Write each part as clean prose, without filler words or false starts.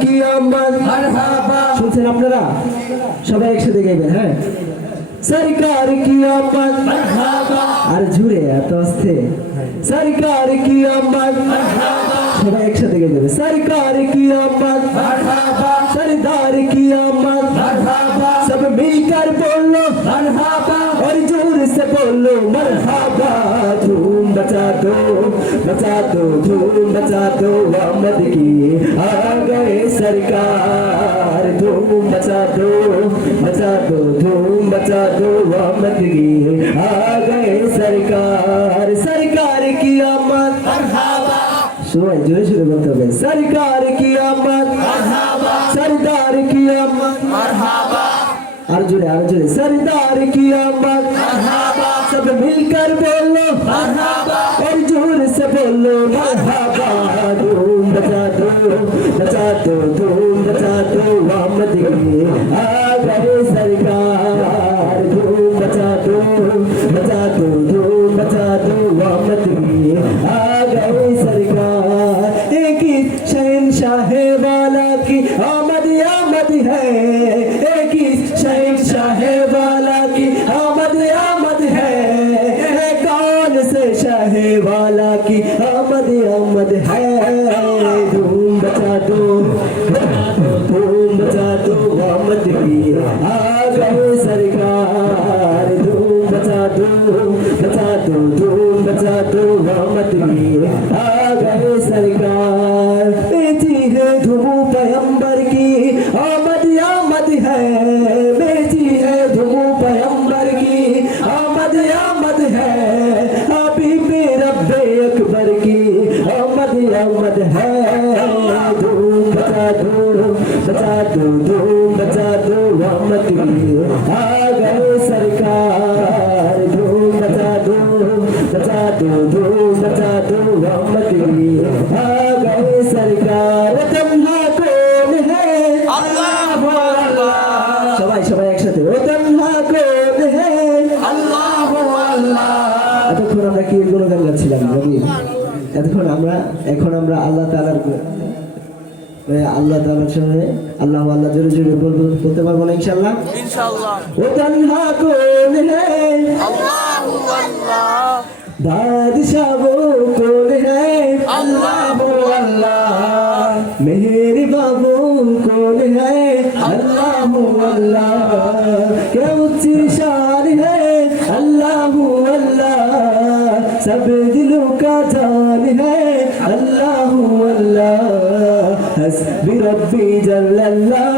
की आमद मरहबा শুনছেন আপনারা সবাই একসাথে গাইবেন হ্যাঁ सरकार की आमद मरहबा আর জুড়ে এত আস্তে सरकार की आमद मरहबा সবাই একসাথে গাইবেন सरकार की आमद मरहबा सरदार की आमद मरहबा सब मिलकर बोलो मरहबा और जोर से बोलो मरहबा धूम मचा दो धूम मचा दो आमद की आ गए सरकार धूम मचा दो धूम मचा दो आमद की आ गए सरकार सरकार की आमद मरहबा सुबह जोर से बोलते हैं सरकार की आमद मरहबा सरदार की आमद मरहबा अर्जुन सरदार की आमद मरहबा सब मिलकर बोलो मरहबा और जोर से बोलो मरहबा धूम मचा दो धूम मचा दो आमद की आ गए सरकार धूम मचा दो धूम मचा दो आमद की आ गए सरकार एक ही शहंशाह वाला की आमद आमद है एक ही शहंशाह वाला की आमद है कौन से शाह वाला की आमद है धूम मचा दो आमद की आ गए सरकार धूम मचा दो धूम मचा दो आमद की आ गए सरकार बेटी है धूम पैगंबर की आमद है बेटी है धूम पैगंबर की आमद है हबीब रब्बे अकबर की आमद है धूम मचा दो धूम मचा दो आमद की आ गए सरकार धूम मचा दो धूम मचा दो आमद की आ गए सरकार तन्हा कौन है अल्लाहु अल्लाह সবাই একসাথে ও তন্হা কোন হে আল্লাহু আল্লাহ এতক্ষণ আমরা কি গুণগান গাচ্ছিলাম রবি এখন আমরা আল্লাহ তাআলার সামনে আল্লাহ জোরে বলতে পারবো না ইনশাআল্লাহ ও তন্হা কোন হে আল্লাহু আল্লাহ বাদশাহ वो कौन है अल्लाहु अल्लाह मेरे बाबू कौन है अल्लाहु अल्लाह क्या ऊंची शान है अल्लाहु अल्लाह सब दिलों का जान है अल्लाहु अल्लाह हस्बी रब्बी जल्लल्लाह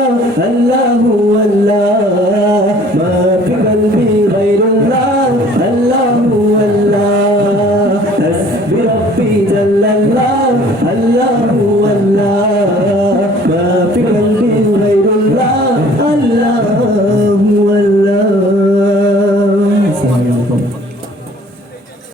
अल्लाहु अल्लाह मा फी क़ल्बी गैरुल्लाह अल्लाहु अल्लाह हस्बी रब्बी जल्लल्लाह अल्लाहु अल्लाह